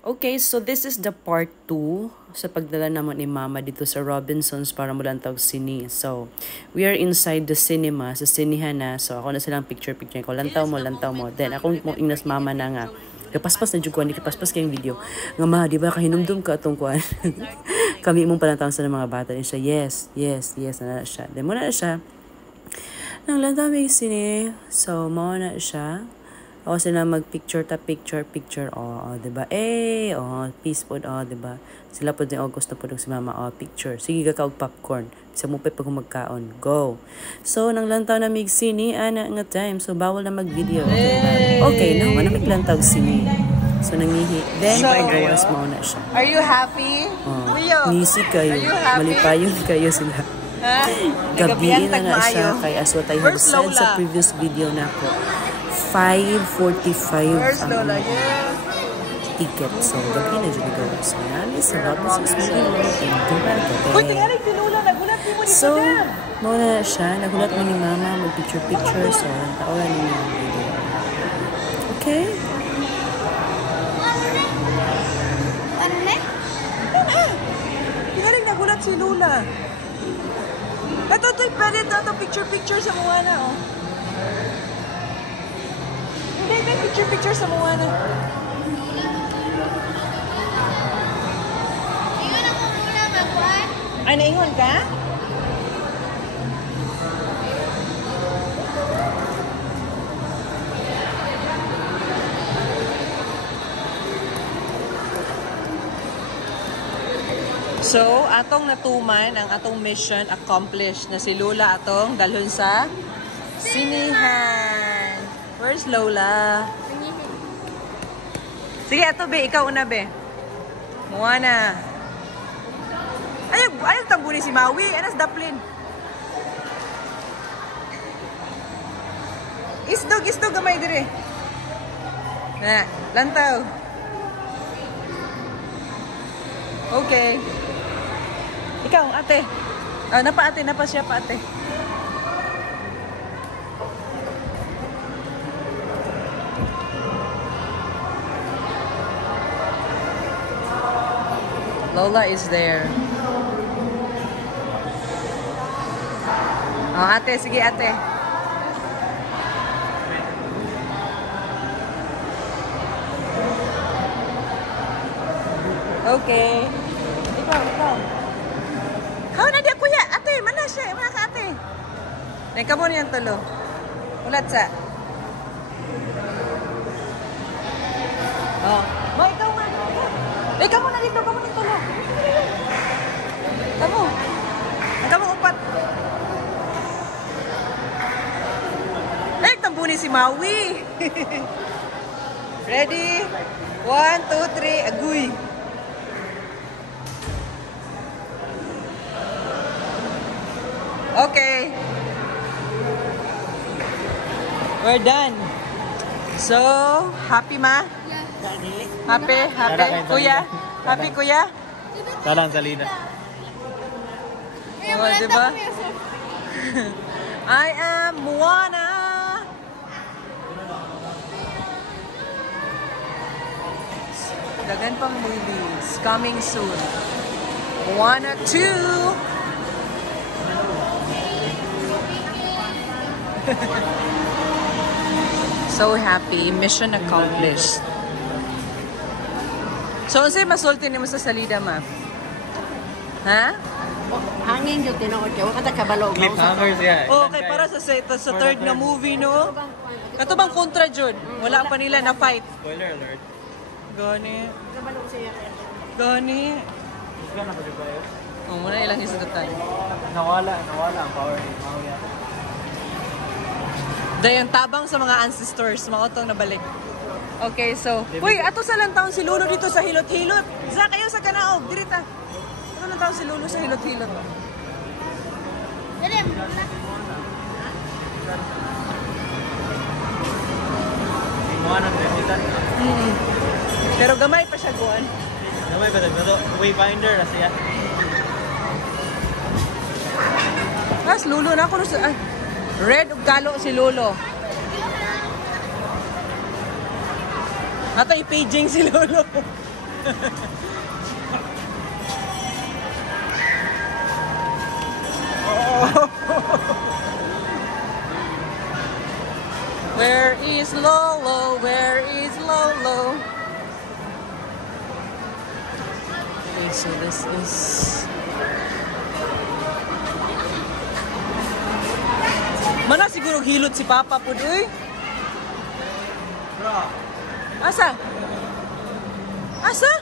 Okay, so this is the part 2 sa pagdala naman ni Mama dito sa Robinsons para mulantaw sini. So, we are inside the cinema, sa sinihan na. So, ako na silang picture-picture ko. Lantaw mo. Then, ako mo ingnas Mama na nga. Kapaspas na dyan ko, hindi kapaspas kayong video. Nga ma, di ba, kahinumdum ka itong kuhan. Kami mong palantaw sa mga bata. And siya, yes, na siya. Then, muna na siya. Nang lantaw may sini. So, muna na siya. O sila mag-picture picture. Diba? Peaceful, diba? Sila po din, gusto po si Mama, picture. Sige, kakaog popcorn. Bisa mo pa pag magkaon. Go! So, nang lantaw na mig-sini, nga time. So, bawal na mag-video. Okay, no, manamig-lantaw sini. So, nangihi. Then, gawas mo na siya. Are you happy? Ngisi kayo. Malipayon kayo sila. Gabiin na nga siya. Kay as what I have said sa previous video na ako. 5:45 ang ticket. So, gabi na dyan ito. So, namin sa Robinsons Movie World in Dubai. So, muna na siya. Nagulat mo ni Mama. Mag-picture. So, ang taoran niya yung video. Okay? Tingaling nagulat si Lula. Ito'y pwede ito. Picture sa Moana, Hindi, picture sa Moana. Ingon ako muna, magwan. Ay, naingon ka? So, atong natuman ang atong mission accomplished na si Lola atong dalhon sa sinihan. Where's Lola? Sige, ato be, ikaw una be. Moana. Ayaw tambuni si Maui. Anas daplin. Isdog gamay dire. Na, lantaw. Okay. Ikaw, ate. Napa siya pa ate. Lola is there. Ate, sige ate. Okay. Ikaw. Na di kuya, ate, mana siya, mana ka ate. Nay kamo niyang tulo. Ulat sa. Mo ikaw man. Kamu na dito, kamu dito lo. Kamu upat. Tambuni si Maui. Ready? 1, 2, 3, aguy. Okay. We're done. So, happy ma? Happy? Kuya? Happy kuya? Talang salida. Diba? I am Moana. Dagan pang movies coming soon. Moana 2. So happy. Mission accomplished. So, unsay masulti nimo sa salida, ma? Ha? Hangin yung tinood ka. Wala ka kabalo. Cliffhanger siya. Okay, para sa third na movie, no? Ito bang kontra, Jun? Wala pa nila na fight. Spoiler alert. Gani. Kabalo siya. Gani. Gusto na pa di ba yun? Muna ilang hisugutan. Nawala ang power ni Mauya. Dahil yung tabang sa mga ancestors, mga otong nabalik. Okay, so... Uy, ato sa lang taon si Lolo dito sa Hilot-Hilot. Sa kayo sa Kanaog, dirita. Ato lang taon si Lolo sa Hilot-Hilot. Dalim. Moana ng Besitan. Pero gamay pa siya, Guan. Gamay ba ito? Wayfinder na siya. Mas Lolo na ako. Red ug kalo si Lolo. Ato i-paging si Lolo. Where is Lolo? Where is Lolo? Okay, so this is... Mana siguro hilot si Papa po, uy? Asa? Asa?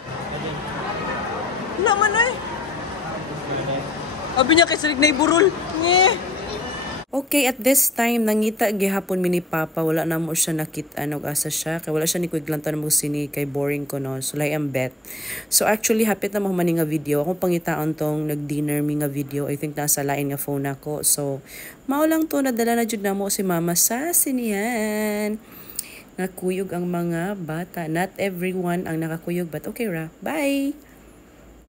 Wala man ay. Abi niya kay Sirig na iburol. Okay, at this time, nangita gihapon mi ni Papa, wala na mo siya nakita og asa siya, kay wala siya ni kuiglantan mo sini, kay boring ko no, so like ang bet. So actually, hapit na mo man nga video, akong pangitaon tong nag-dinner mi nga video, I think nasa lain nga phone ako, so mao lang to, nadala na jud na mo si Mama sa sinihan. Nakuyog ang mga bata, not everyone ang nakakuyog, but okay ra, bye!